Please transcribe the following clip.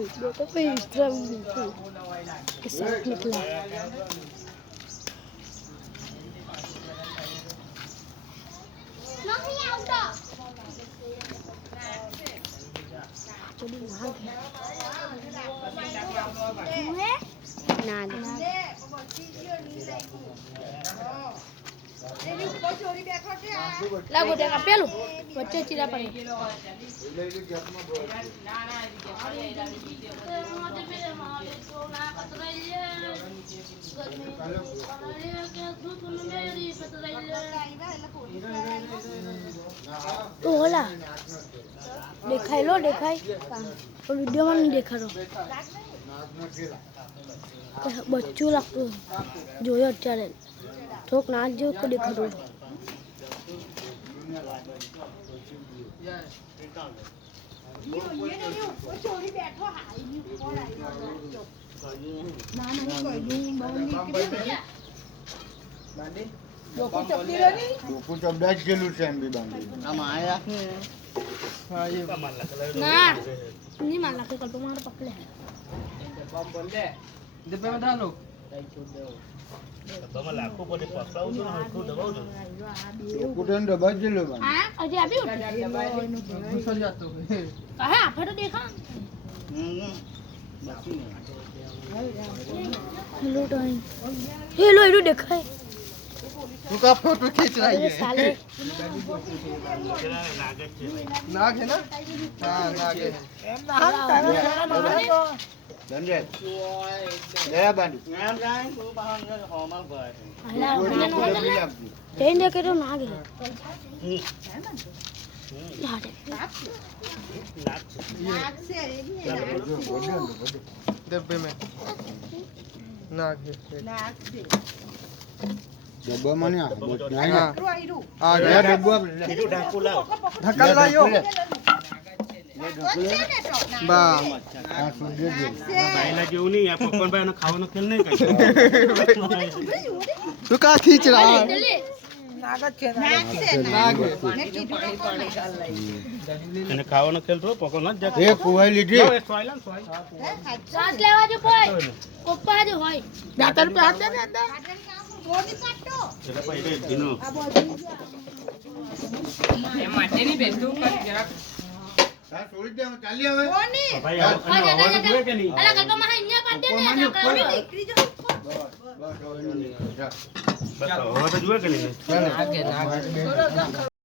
देखो कोई इस तरह के साथ निकला લાગો દેખા પેલું વચ્ચે ચીરા પડે તો હોલા દેખાય લો દેખાય તો વિડિયોમાં નહીં દેખાડો બચ્ચું લાગતું જોયો અત્યારે થોક નાચ જેવું તો દેખાડો ના ની માર લાગે કલ્પ માર પકડે બમ બોલે દબે માં ડાલો તમે લાખો પર પકડાવ છો હરખું દબાવ છો કુટન દબાવ જેલો હા અજે આપી ઉઠ જાતો હા ફટો દેખા બાકી નહીં હેલો ટાઈમ હેલો હેલો દેખાય તું કા फोटो खींच रही है साले नाग है ना हां नाग है धनजय जरा बांडी नाम जाए तू बाहर होमा गए तेन देखे तो नाग है नाग से डब्बे में नाग से डब्बा माने आ गया डब्बा हीरो ढाकू लाओ ढकल लायो बा आ सुन दे भाईला जेवू नहीं या पप्पन भाई ने खाવાનો खेल नहीं कर तू का खींच रहा है नाग છે नाग એને ખાવાનો ખેલ તો પકડ ન જા એક કુવાઈ લીધી સોયલાન સોય સાત લેવા જો કોઈ કોપ્પા જો હોય દાતર पे हाथ दे ने अंदर બોડી પાટો એટલે પૈડે દીનો આ બોડી એ માટે ની બેઠું કર જરાક આ છોડી દે ચાલી આવે કોની ભાઈ આ જોવે કે નહીં અલા કલ્પમાં અહીંયા પાટે ને દીકરી જો બસ હવે તો જોવે કે નહીં આગે